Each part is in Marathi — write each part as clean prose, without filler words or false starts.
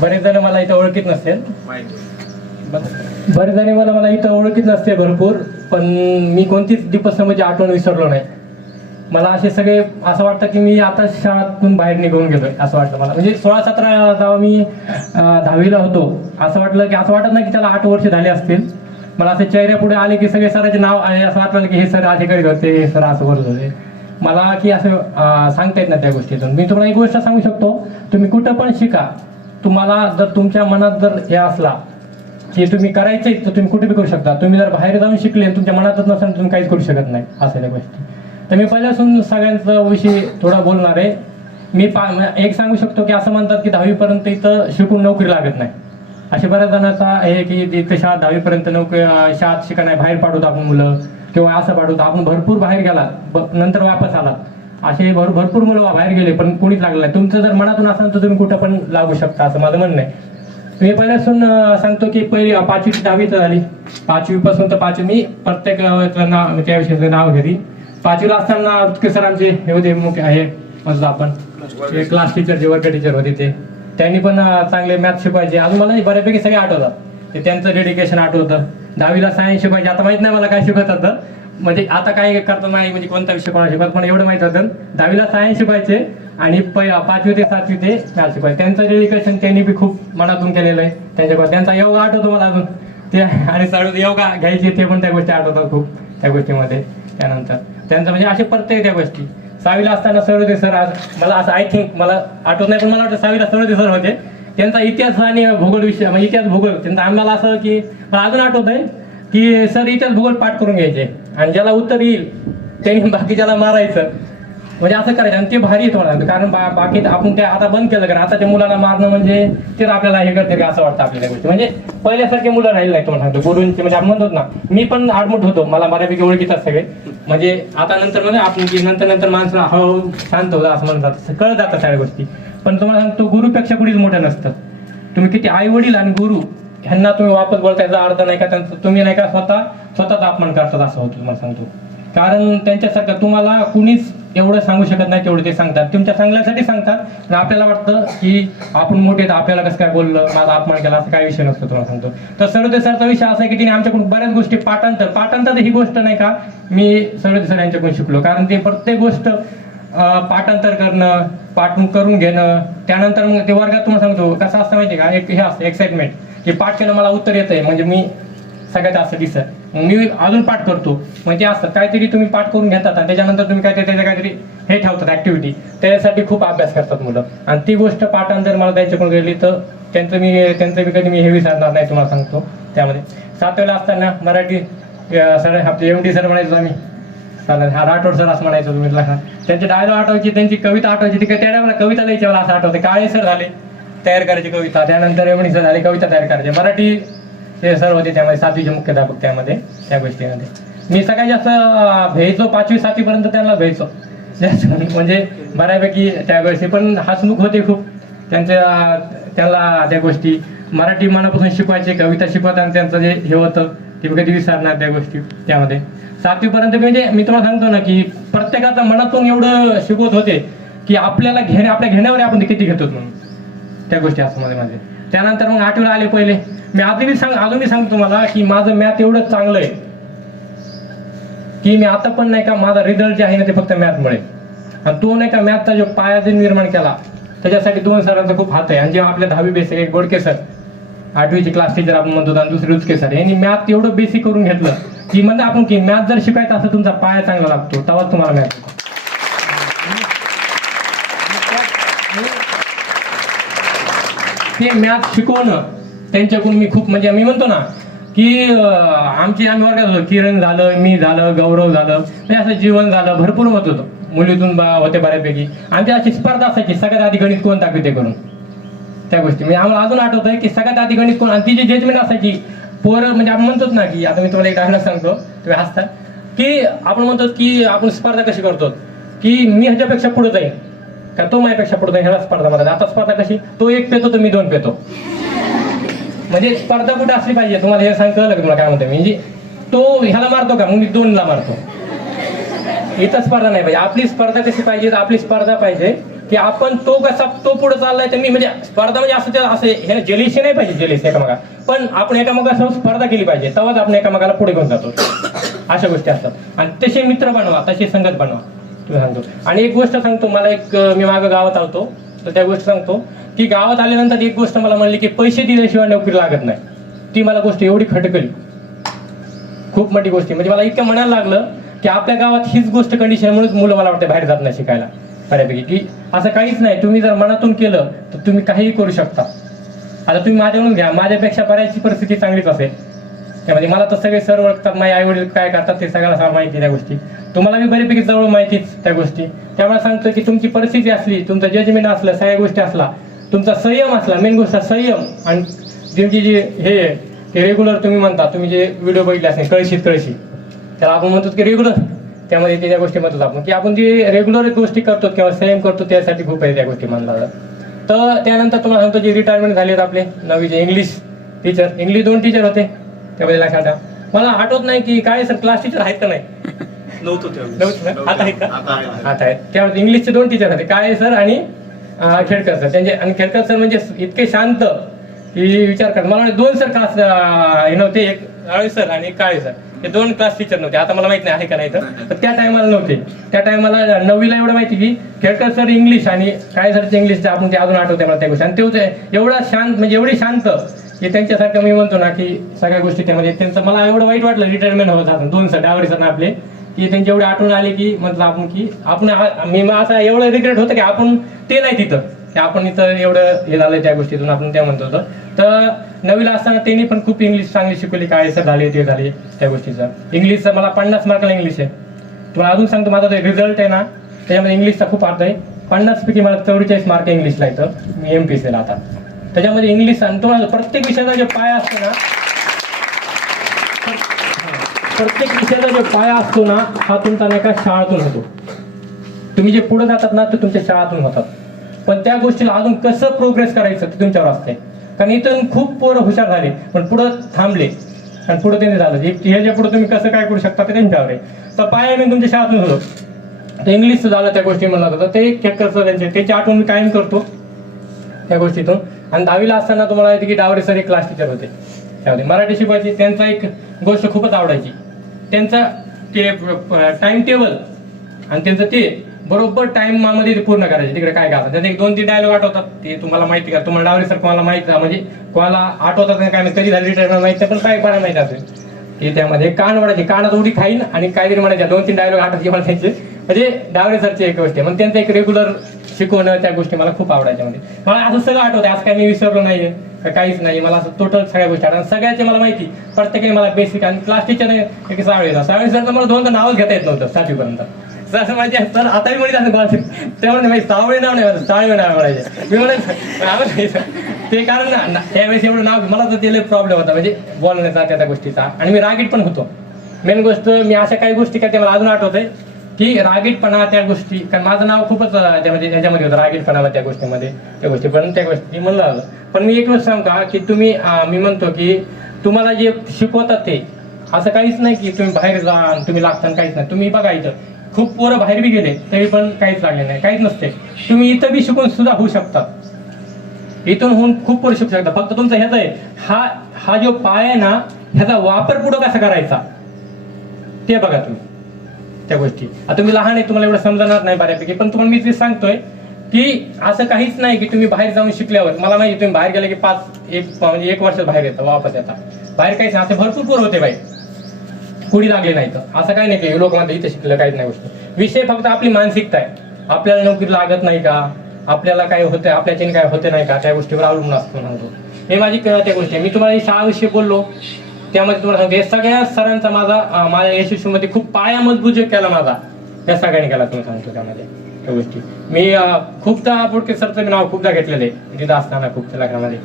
बरेच जण मला इथं ओळखीत नसतील, बरेच जण मला इथं ओळखीत नसते भरपूर, पण मी कोणतीच दीपस्तंभाची आठवण विसरलो नाही. मला असे सगळे असं वाटतं की मी आता शाळेतून बाहेर निघून गेलोय असं वाटलं मला. म्हणजे 16-17 जेव्हा मी 10वीला होतो असं वाटलं की असं वाटत नाही की त्याला 8 वर्ष झाले असतील. मला असे चेहऱ्या पुढे आले की सगळे सरांचे नाव आहे असं वाटलं की हे सर असे करीत होते, हे सर असं करत होते. मला की असं सांगता येत नाही त्या गोष्टीतून. मी तुम्हाला एक गोष्ट सांगू शकतो, तुम्ही कुठं पण शिका, तुम्हाला जर तुमच्या मनात जर हे असला की तुम्ही करायचंय तर तुम्ही कुठे बी करू शकता. तुम्ही जर बाहेर जाऊन शिकले तुमच्या मनातच नसेल तुम्ही काहीच करू शकत नाही असल्या गोष्टी. तर मी पहिल्यापासून सगळ्यांचा विषयी थोडा बोलणार आहे. मी एक सांगू शकतो की असं म्हणतात की 10वी पर्यंत इथं शिकून नोकरी लागत नाही. असे बऱ्याच जणांचा आहे की इथं शाळा 10वी पर्यंत नोकरी शाळेत शिका नाही, बाहेर पाठवतो आपण मुलं किंवा असं पाठवतो आपण. भरपूर बाहेर गेलात नंतर वापस आलात असे भरपूर मुलं बाहेर गेले पण कोणीच लागलं नाही. तुमचं जर मनातून असेल तर तुम्ही कुठं पण लागू शकता असं माझं म्हणणं आहे. मी पहिल्यापासून सांगतो की पहिली 5वी ते 10वी तर झाली, 5वी पासून तर 5वी मी प्रत्येक नाव त्या विषयाचं नाव घेतली. 5वीला असताना उतके सर आमचे हे होते मुख्य आहे म्हणतो आपण क्लास टीचर जे वर्ग टीचर होते ते त्यांनी पण चांगले मॅथ शिकवायचे. अजून मला बऱ्यापैकी सगळे आठवतात. ते त्यांचं डेडिकेशन आठवतं. 10वीला सायन्स शिकवायचे. आता माहित नाही मला काय शिकवत होतं, म्हणजे आता काय करता नाही म्हणजे कोणता विषय कोणा शिकवत, पण एवढं माहित होतं 10वीला सायन्स शिकवायचे आणि 5वी ते 7वी ते मॅथ शिकवायचे. त्यांचं डेडिकेशन त्यांनी बी खूप मनातून केलेलं आहे. त्यांच्याकडे त्यांचा योगा आठवतो मला अजून ते, आणि सर्व योगा घ्यायचे ते पण त्या गोष्टी आठवतात खूप त्या गोष्टीमध्ये. त्यानंतर त्यांचं म्हणजे असे प्रत्येक त्या गोष्टी. 6वीला असताना सरोदे सर, मला असं आय थिंक मला आठवत नाही पण मला वाटतं 6वीला सरोदे सर होते. त्यांचा इतिहास आणि भूगोल विषय म्हणजे इतिहास भूगोल त्यांचा आम्हाला असं की मला अजून आठवत आहे की सर इतिहास भूगोल पाठ करून घ्यायचे आणि ज्याला उत्तर येईल त्यांनी बाकीच्याला मारायचं, म्हणजे असं करायचं. आणि ते भारी येतो मला, कारण बाकी आपण काय आता बंद केलं कारण आता त्या मुलांना मारणं म्हणजे ते आपल्याला हे करते का असं वाटतं आपल्याला गोष्टी. म्हणजे पहिल्यासारखे मुलं राहिले नाही तुम्हाला सांगतो. गुरुंचे म्हणजे आपण म्हणतो ना, मी पण आडमुठ होतो, मला बऱ्यापैकी ओळखीतात सगळे. म्हणजे आता नंतर म्हणजे आपण नंतर माणसं हळूहळू शांत होतं असं म्हणतात, कळत जातात सगळ्या गोष्टी. पण तुम्हाला सांगतो गुरुपेक्षा कुठेच मोठं नसतं. तुम्ही किती आई वडील आणि गुरु ह्यांना तुम्ही वापस बोलता याचा अर्थ नाही का त्यांचं तुम्ही नाही का स्वतःचा अपमान करतात असं होतं तुम्हाला सांगतो. कारण त्यांच्यासारखं तुम्हाला कुणीच एवढं सांगू शकत नाही तेवढं ते सांगतात, तुमच्या चांगल्यासाठी सांगतात. आणि आपल्याला वाटतं की आपण मोठे आपल्याला कसं काय बोललं, माझा अपमान केला, असं काही विषय नसतो तुम्हाला सांगतो. तर सरोदे सरचा विषय असा आहे की तिने आमच्याकडून बऱ्याच गोष्टी पाठांतर ही गोष्ट नाही का मी सरोदे सर यांच्याकडून शिकलो. कारण ते प्रत्येक गोष्ट पाठांतर करणं, पाठ करून घेणं, त्यानंतर मग ते वर्गात तुम्हाला सांगतो कसं असतं माहिती का, एक हे असतं एक्साइटमेंट की पाठ केलं मला उत्तर येतंय म्हणजे मी सगळ्यात असं दिसत मी अजून पाठ करतो. म्हणजे असतं काहीतरी तुम्ही पाठ करून घेतात आणि त्याच्यानंतर तुम्ही काहीतरी हे ठेवतात ऍक्टिव्हिटी, त्याच्यासाठी खूप अभ्यास करतात मुलं. आणि ती गोष्ट पाठांतर मला त्यांच्याकडून गेली तर त्यांचं बी कधी मी हे विसरणार नाही तुम्हाला सांगतो. त्यामध्ये 7वीला असताना मराठी सर आपले MD सर म्हणायचो आम्ही, हा राठोड सर असं म्हणायचो तुम्ही. त्यांचे डायलॉग आठवायची, त्यांची कविता आठवायची. ती त्या मला कविता लिहायची मला असं आठवतं. काळे सर झाले तयार करायची कविता, त्यानंतर MD सर झाले कविता तयार करायचे. मराठी ते सर होते त्यामध्ये 7वीचे मुख्याध्यापक त्यामध्ये त्या गोष्टीमध्ये. मी सगळ्यात जास्त भेटलो 5वी 7वी पर्यंत त्यांना भेटलो म्हणजे बऱ्यापैकी त्या गोष्टी. पण हसमुख होते खूप त्यांना त्या गोष्टी मराठी मनापासून शिकवायचे, कविता शिकवताना त्यांचं जे हे होतं ते कधी विसरणार त्या गोष्टी. त्यामध्ये 7वी पर्यंत म्हणजे मी तुम्हाला सांगतो ना की प्रत्येकाचं मनातून एवढं शिकवत होते की आपल्याला आपल्या घेण्यावर आपण किती घेतो म्हणून त्या गोष्टी असं मध्ये. त्यानंतर मग 8वीला आले पहिले. मी अजूनही सांगतो तुम्हाला की माझं मॅथ एवढं चांगलं आहे की मी आता पण नाही का माझा रिझल्ट जे आहे ना ते फक्त मॅथमुळे. आणि तो नाही का मॅथचा जो पाया जे निर्माण केला त्याच्यासाठी 2 सरांचा खूप हात आहे. आणि जेव्हा आपल्या 10वी बेसिक एक गोडके सर 8वीचे क्लास टीचर आपण म्हणतो आणि दुसरे उचके सर यांनी मॅथ एवढं बेसिक करून घेतलं की म्हणजे आपण की मॅथ जर शिकायचं असं तुमचा पाया चांगला लागतो तेव्हाच तुम्हाला मॅथ. ते मॅथ शिकवणं त्यांच्याकडून मी खूप म्हणजे मी म्हणतो ना की आम्ही वर्गात होतो. किरण झालं, मी झालं, गौरव झालं, म्हणजे असं जीवन झालं, भरपूर मत होतं. मुलीतून होते बऱ्यापैकी. आमची अशी स्पर्धा असायची सगळ्यात आधी गणित कोण दाखवते करून त्या गोष्टी. म्हणजे आम्हाला अजून आठवतंय की सगळ्यात आधी गणित कोण. आणि ती जी जजमेंट असायची पोरं म्हणजे आपण म्हणतो ना की आता मी तुम्हाला एक डायलॉग सांगतो तुम्ही हसता की आपण म्हणतो की आपण स्पर्धा कशी करतो की मी ह्याच्यापेक्षा पुढे जाईल का तो माझ्यापेक्षा पुढे जाईल, ह्याला स्पर्धा म्हणतात. आता स्पर्धा कशी, तो 1 पेतो तर मी 2 पेतो. म्हणजे स्पर्धा कुठे असली पाहिजे तुम्हाला हे सांग कळलं का तुम्हाला काय म्हणतो. म्हणजे तो ह्याला मारतो का मग मी 2ला मारतो. इथं स्पर्धा नाही पाहिजे. आपली स्पर्धा कशी पाहिजे, आपली स्पर्धा पाहिजे की आपण तो कसा तो पुढे चाललाय तर मी म्हणजे स्पर्धा म्हणजे असं हे जेलिशी नाही पाहिजे, जेलिस एकामेका, पण आपण एकामेकासोबत स्पर्धा केली पाहिजे, तेव्हाच आपण एकामेकाला पुढे घेऊन जातो. अशा गोष्टी असतात आणि तसे मित्र बनवा, तशी संगत बनवा तुम्ही सांगतो. आणि एक गोष्ट सांगतो, मला एक मी मागं गावात आलतो तर त्या गोष्ट सांगतो की गावात आल्यानंतर एक गोष्ट मला म्हणली की पैसे दिल्याशिवाय नोकरी लागत नाही. ती मला गोष्ट एवढी खटकली, खूप मोठी गोष्ट. म्हणजे मला इतकं म्हणायला लागलं की आपल्या गावात हीच गोष्ट कंडिशन म्हणून मुलं मला वाटतं बाहेर जात नाही शिकायला बऱ्यापैकी, की असं काहीच नाही, तुम्ही जर मनातून केलं तर तुम्ही काहीही करू शकता. आता तुम्ही माझ्याकडून घ्या, माझ्यापेक्षा बऱ्याचशी परिस्थिती चांगलीच असेल त्यामध्ये. मला तर सगळे सर ओळखतात, माझे आई वडील काय करतात ते सगळ्यांना माहिती त्या गोष्टी, तुम्हाला मी बऱ्यापैकी जवळ माहितीच त्या गोष्टी. त्यामुळे सांगतो की तुमची परिस्थिती असली, तुमचं जजमेंट असलं, सगळ्या गोष्टी असला, तुमचा संयम असला, मेन गोष्ट संयम. आणि तुमची जी हे रेग्युलर तुम्ही म्हणता, तुम्ही जे व्हिडिओ बघितले असणे कळशी त्याला आपण म्हणतो की रेग्युलर, त्यामध्ये त्या गोष्टी म्हणतो आपण की आपण जे रेग्युलर गोष्टी करतो किंवा संयम करतो त्यासाठी खूप आहे त्या गोष्टी मानला जातात. तर त्यानंतर तुम्हाला सांगतो जे रिटायरमेंट झाले आहेत आपले नवीचे इंग्लिश टीचर, इंग्लिश 2 टीचर होते त्यामध्ये लक्षात ठेवा. मला आठवत नाही की काय सर क्लास टीचर आहेत का नाही, नव्हतं आता आहेत का, आता आहेत. त्यामध्ये इंग्लिशचे 2 टीचर होते, काळे सर आणि खेडकर सर. त्यांचे आणि खेडकर सर म्हणजे इतके शांत की विचार कर, मला वाटतं 2 सर क्लास हे नव्हते, एक आळे सर आणि एक काळे सर, हे 2 क्लास टीचर नव्हते. आता मला माहित नाही आहे का नाही, तर त्या टायमाला नव्हते. त्या टायमाला 9वीला एवढं माहिती की खेडकर सर इंग्लिश आणि काळे सरचे इंग्लिश आपण ते अजून आठवते मला त्या गोष्टी. आणि ते होते एवढा शांत, म्हणजे एवढे शांत की त्यांच्यासारखं मी म्हणतो ना की सगळ्या गोष्टी त्यामध्ये त्यांचं. मला एवढं वाईट वाटलं रिटायरमेंट होत जातं 2 सर डावरे सर आपले, की त्यांची एवढी आठवण आली की म्हटलं आपण की आपण मी असं एवढं रिग्रेट होतं की आपण ते नाही तिथं, की आपण इथं एवढं हे झालं त्या गोष्टीतून आपण त्या म्हणतो होतं. तर 9वीला असताना त्यांनी पण खूप इंग्लिश चांगली शिकवली, काय सर झाले ते झाले त्या गोष्टीचं. इंग्लिशचं मला 50 मार्काला इंग्लिश आहे. तुम्हाला अजून सांगतो, माझा जो रिझल्ट आहे ना त्याच्यामध्ये इंग्लिशचा खूप अर्थ आहे. 50 पैकी मला 44 मार्क इंग्लिशला येतं, मी MPSCला आता. त्याच्यामध्ये इंग्लिश आणि तुम्हाला प्रत्येक विषयाचा जो पाया असतो ना, प्रत्येक विषयाचा जो पाया असतो ना हा तुमचा नाही का शाळेतून होतो. तुम्ही जे पुढे जातात ना ते तुमच्या शाळेतून होतात, पण त्या गोष्टीला अजून कसं प्रोग्रेस करायचं ते तुमच्यावर असते. कारण इथून खूप पोरं हुशार झाले पण पुढं थांबले आणि पुढे त्यांनी झालं, ह्याच्या पुढे तुम्ही कसं काय करू शकता ते त्यांच्यावर आहे. तर पाया मी तुमच्या शाळेतून होतो. ते इंग्लिशचं झालं त्या गोष्टी म्हणलं होतं, ते खेडकर सर त्यांची आठवण मी कायम करतो त्या गोष्टीतून. आणि 10वीला असताना तुम्हाला माहिती की डावरे सर एक क्लास टीचर होते त्यामध्ये मराठी शिकवायची. त्यांचा एक गोष्ट खूपच आवडायची, त्यांचा ते टाइम टेबल आणि त्यांचं ते बरोबर टाइममध्ये ते पूर्ण करायचे. तिकडे काय काय त्यात एक 2-3 डायलॉग आठवतात, ते तुम्हाला माहिती का, तुम्हाला डावरे सर कोणाला माहिती म्हणजे कोणाला आठवतात काय नाही, कधी झाली रिटायरमेंट माहिती पण काय बरं माहिती असेल की त्यामध्ये कान वडायचे, कानात उडी खाईन आणि काहीतरी म्हणायचे. 2-3 डायलॉग आठवते मला त्यांचे, म्हणजे डावरे सरची एक गोष्ट आहे. मग त्यांचं एक रेग्युलर शिकवणं त्या गोष्टी मला खूप आवडायच्या. म्हणजे मला असं सगळं आठवतं, आज काही मी विसरलो नाहीये काहीच नाही. मला असं टोटल सगळ्या गोष्टी आठवतात, सगळ्याचे मला माहिती, प्रत्येकाने मला बेसिक. आणि क्लास टीचर एक सावळे सरचं मला 2 नावच घेता येत नव्हतं 7वीपर्यंत. जसं माझ्या सर आताही म्हणत असं त्यामुळे माहिती सावळे नाव नाही, सावळे नाव म्हणायचे. मी म्हणत ते कारण ना त्यावेळेस एवढं नाव मला तर ते प्रॉब्लेम होता म्हणजे बोलण्याचा त्या गोष्टीचा. आणि मी रागीट पण होतो. मेन गोष्ट मी अशा काही गोष्टी काय ते मला अजून आठवतंय की रागीटपणा त्या गोष्टी, कारण माझं नाव खूपच त्याच्यामध्ये होतं रागीटपणाला त्या गोष्टीमध्ये, त्या गोष्टी पण त्या गोष्टी म्हणलं आलं. पण मी एक गोष्ट सांगू का की तुम्ही मी म्हणतो की तुम्हाला जे शिकवतात ते असं काहीच नाही की तुम्ही बाहेर जा तुम्ही लागता काहीच नाही. तुम्ही बघा इथं खूप पोरं बाहेर बी गेले तरी पण काहीच लागले नाही, काहीच नसते. तुम्ही इथं बी शिकून सुद्धा होऊ शकता, इथून होऊन खूप पोरं शिकू शकता. फक्त तुमचा ह्याचा आहे हा जो पाय आहे ना ह्याचा वापर पुढं कसा करायचा ते बघा तुम्ही त्या गोष्टी. आता तुम्ही लहान आहे, तुम्हाला एवढं समजणार नाही बऱ्यापैकी, पण तुम्हाला मी ते सांगतोय की असं काहीच नाही की तुम्ही बाहेर जाऊन शिकल्यावर. मला माहिती तुम्ही बाहेर गेले की 1 वर्ष बाहेर येतं वापस येतात, बाहेर काहीच नाही. असे भरपूर पोरं होते बाहेर, कुणी लागले नाही. तर असं काही नाही की लोक म्हणतात इथं शिकलं काहीच नाही गोष्ट. विषय फक्त आपली मानसिकता आहे, आपल्याला नोकरी लागत नाही का, आपल्याला काय होतं, आपल्याच्याने काय होते नाही का, त्या गोष्टीवर अवलंबून असतो म्हणतो. हे माझी त्या गोष्टी आहे. मी तुम्हाला शाळेविषयी बोललो त्यामध्ये तुम्हाला सांगतो सगळ्या सरांचा माझ्या यशस्वीमध्ये खूप पाया मजबूत केला माझा या सगळ्यांनी केला. तुम्ही सांगतो त्यामध्ये त्या गोष्टी मी खूपदा पुढके सरचं मी नाव खूपदा घेतलेलं आहे तिथं असताना खूप लग्नामध्ये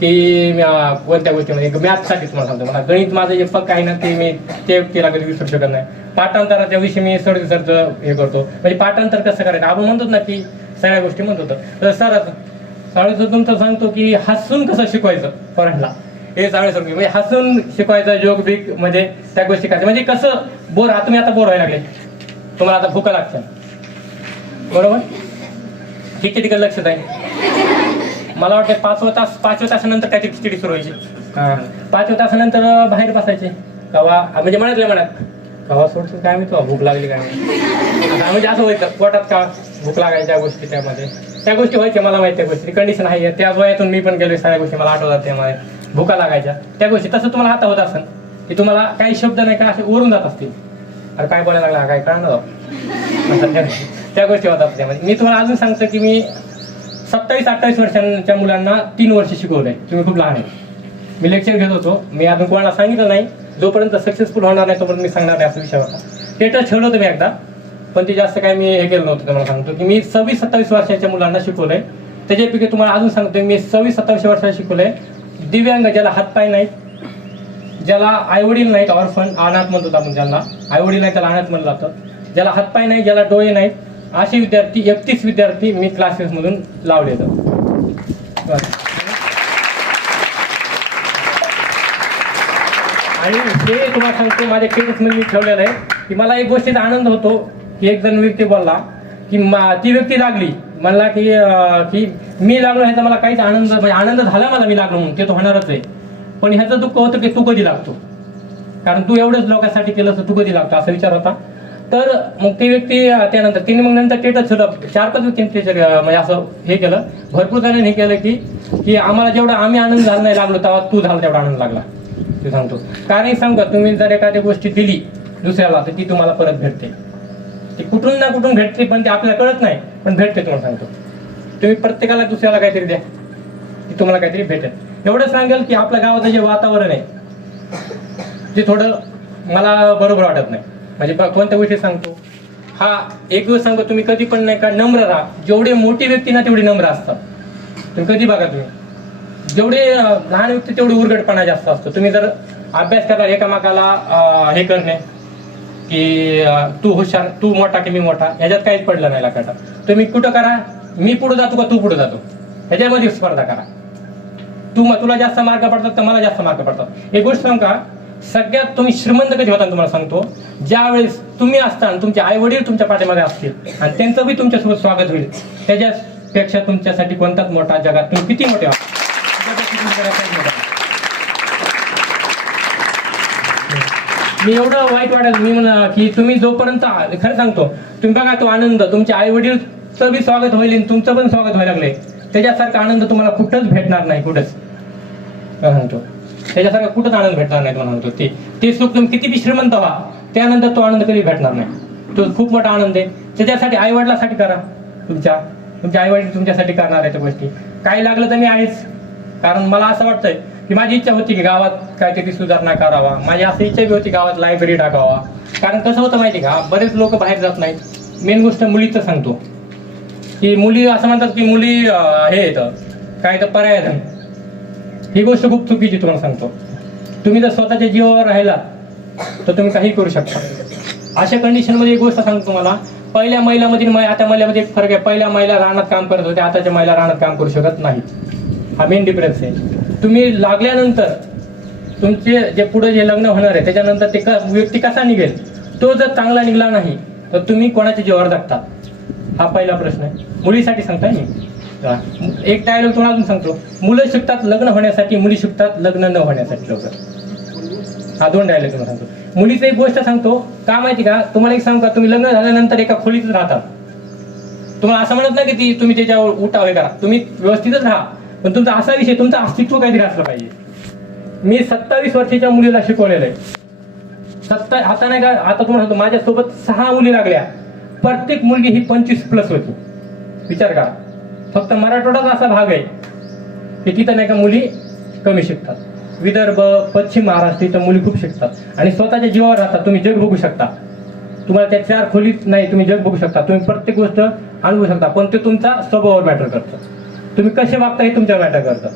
की मी कोणत्या गोष्टीमध्ये मॅथसाठी तुम्हाला सांगतो. मला गणित माझं जे पक्क आहे ना ते मी ते केला कधी विसरू शकत नाही. पाठांतराच्या विषयी मी सरचं हे करतो, म्हणजे पाठांतर कसं करायचं आपण म्हणतो ना की सगळ्या गोष्टी म्हणत होतं. तर सराचं तुमचं सांगतो की हसून कसं शिकवायचं पोरांना हे चांगलं सांगतो. म्हणजे हसून शिकवायचं, जोक बिक मध्ये त्या गोष्टी करायचं. म्हणजे कसं बोर, तुम्ही आता बोर व्हायला लागले, तुम्हाला आता भूक लागते बरोबर, खिचडी तिकडे लक्षात आहे. मला वाटतं 5व्या तासानंतर काहीतरी खिचडी सुरू व्हायची. 5व्या तासानंतर बाहेर बसायचे कवा, म्हणजे मनात कवा सोडतो काय मी, तुला भूक लागली काय म्हणजे असं व्हायचं पोटात का भूक लागायच्या गोष्टी, त्यामध्ये त्या गोष्टी व्हायच्या. मला माहिती त्या गोष्टी कंडिशन आहे, त्या वयातून मी पण गेलो, सगळ्या गोष्टी मला आठवतात. त्यामध्ये भुका लागायच्या त्या गोष्टी. तसं तुम्हाला आता होत असेल की तुम्हाला काही शब्द नाही का असे ओरून जात असतील, अरे काय बोलायला लागला काय कळणार त्या गोष्टी होतात त्यामध्ये. मी तुम्हाला अजून सांगतो की मी 27-28 वर्षांच्या मुलांना 3 वर्ष शिकवलंय. तुम्ही खूप लहान आहे. मी लेक्चर घेत होतो. मी अजून कोणाला सांगितलं नाही, जोपर्यंत सक्सेसफुल होणार नाही तोपर्यंत मी सांगणार नाही असा विषय होता. स्टेटस ठेवलं होतं मी एकदा, पण ते जास्त काय मी हे केलं नव्हतं. तुम्हाला सांगतो की मी 26-27 वर्षाच्या मुलांना शिकवलंय. त्याच्यापैकी तुम्हाला अजून सांगतो मी 26-27 वर्षाला शिकवलंय दिव्यांग, ज्याला हातपाय नाहीत, ज्याला आईवडील नाहीत, ऑर्फन अनाथ म्हणतो आपण, ज्यांना आईवडील नाही त्याला अनाथ म्हणलं जातं, ज्याला हातपाय नाही, ज्याला डोळे नाहीत, असे विद्यार्थी 31 विद्यार्थी मी क्लासेसमधून लावले तर. आणि ते तुम्हाला सांगतो माझ्या स्टेटसमध्ये मी ठेवलेलं आहे की मला एक गोष्टीचा आनंद होतो की एक जण व्यक्ती बोलला की ती व्यक्ती लागली म्हणला की मी लागलो ह्याचा मला काहीच आनंद, म्हणजे आनंद झाला मला मी लागलो म्हणून, ते तो होणारच आहे. पण ह्याचं दुःख होतं की तू कधी लागतो, कारण तू एवढंच लोकांसाठी केलं तर तू कधी लागतो असा विचार होता. तर मग ती व्यक्ती त्यानंतर तिने मग नंतर स्टेटस ठेवलं. 4-5 व्यक्तींनी म्हणजे असं हे केलं, भरपूर जणांनी हे केलं की आम्हाला जेवढा आम्ही आनंद झाला नाही लागलो तेव्हा तू झाला तेवढा आनंद लागला. ते सांगतो कारण सांगतो, तुम्ही जर एखादी गोष्टी दिली दुसऱ्याला तर ती तुम्हाला परत भेटते. ती कुठून ना कुठून भेटते, पण ते आपल्याला कळत नाही, पण भेटते. तुम्हाला सांगतो तुम्ही प्रत्येकाला दुसऱ्याला काहीतरी द्या, ती तुम्हाला काहीतरी भेटेल. एवढं सांगेल की आपल्या गावाचं जे वातावरण आहे ते थोडं मला बरोबर वाटत नाही. म्हणजे कोणत्या गोष्टी सांगतो, हा एक दिवस सांगतो, तुम्ही कधी पण नाही का नम्र राहा. जेवढे मोठी व्यक्ती ना तेवढी नम्र असतात. तुम्ही कधी बघा, तुम्ही जेवढे लहान व्यक्ती तेवढे उर्गटपणा जास्त असतो. तुम्ही जर अभ्यास करा एकामेकाला हे करणे की तू हुशार, तू मोठा की मी मोठा, ह्याच्यात काहीच पडलं नाही लागायला. तुम्ही कुठं करा, मी पुढे जातो का तू पुढे जातो, ह्याच्यामध्ये स्पर्धा करा. तुला जास्त मार्क पडतात तर मला जास्त मार्क पडतात. एक गोष्ट सांग का, सगळ्यात तुम्ही श्रीमंत कधी होता तुम्हाला सांगतो, ज्या वेळेस तुम्ही असताना तुमचे आई वडील तुमच्या पाठीमागे असतील आणि त्यांचं बी तुमच्यासोबत स्वागत होईल. त्याच्यापेक्षा तुमच्यासाठी कोणताच मोठा जगात तुम्ही किती मोठे आहात. मी एवढं वाईट वाटेल मी म्हणा की तुम्ही जोपर्यंत, खरं सांगतो, तुम्ही बघा तो आनंद तुमच्या आई वडीलचं बी स्वागत होईल, तुमचं पण स्वागत व्हायला लागले, त्याच्यासारखा आनंद तुम्हाला कुठंच भेटणार नाही. कुठंच सांगतो त्याच्यासारखा कुठंच आनंद भेटणार नाही. तुम्हाला म्हणतो ते सुख तुम्ही किती बी श्रीमंत व्हा, त्यानंतर तो आनंद कधी भेटणार नाही. तो खूप मोठा आनंद आहे. त्याच्यासाठी आई वडिलासाठी करा, तुमचे आई वडील तुमच्यासाठी करणार आहे त्या गोष्टी. काय लागलं तर मी आहेच. कारण मला असं वाटतंय की माझी इच्छा होती की गावात काहीतरी सुधारणा करावा. माझी असं इच्छा बी होती गावात लायब्ररी टाकावा. कारण कसं होतं माहिती का, बरेच लोक बाहेर जात नाहीत. मेन गोष्ट मुलीचं सांगतो की मुली असं म्हणतात की मुली हे येतं काय तर पर्याय धन, ही गोष्ट खूप चुकीची. तुम्हाला सांगतो, तुम्ही जर स्वतःच्या जीवावर राहिला तर तुम्ही काही करू शकता. अशा कंडिशनमध्ये एक गोष्ट सांगतो तुम्हाला, पहिल्या महिलामध्ये आता महिलामध्ये एक फरक आहे. पहिल्या महिला रानात काम करत होत्या, आताच्या महिला रानात काम करू शकत नाहीत. हा मेन डिफरन्स आहे. तुम्ही लागल्यानंतर तुमचे जे पुढे जे लग्न होणार आहे त्याच्यानंतर ते व्यक्ती कसा निघेल, तो जर चांगला निघाला नाही तर तुम्ही कोणाच्या जीवावर जगता, हा पहिला प्रश्न आहे. मुलीसाठी सांगताय मी एक डायलॉग तुम्हाला अजून सांगतो, मुलं शिकतात लग्न होण्यासाठी, मुली शिकतात लग्न न होण्यासाठी लवकर. हा 2 डायलॉग तुम्हाला सांगतो. मुलीचं एक गोष्ट सांगतो का माहिती का, तुम्हाला एक सांगू का, तुम्ही लग्न झाल्यानंतर एका खोलीतच राहतात. तुम्हाला असं म्हणत नाही की तुम्ही त्याच्यावर उठाव हे करा, तुम्ही व्यवस्थितच राहा, पण तुमचा असा विषय, तुमचं अस्तित्व काहीतरी असलं पाहिजे. मी 27 वर्षाच्या मुलीला शिकवलेलं आहे. आता नाही का, आता तुम्हाला सांगतो माझ्यासोबत 6 मुली लागल्या, प्रत्येक मुलगी ही 25+ होती. विचार करा. फक्त मराठवाडाच असा भाग आहे की तिथं नाही का मुली कमी शिकतात. विदर्भ, पश्चिम महाराष्ट्र इथं मुली खूप शिकतात आणि स्वतःच्या जीवावर राहतात. तुम्ही जग बघू शकता. तुम्हाला त्या 4 खोलीत नाही, तुम्ही जग बघू शकता. तुम्ही प्रत्येक गोष्ट अनुभवू शकता, पण ते तुमचा स्वभावावर मॅटर करतं. तुम्ही कसे वागता हे तुमच्यावर मॅटर करतं.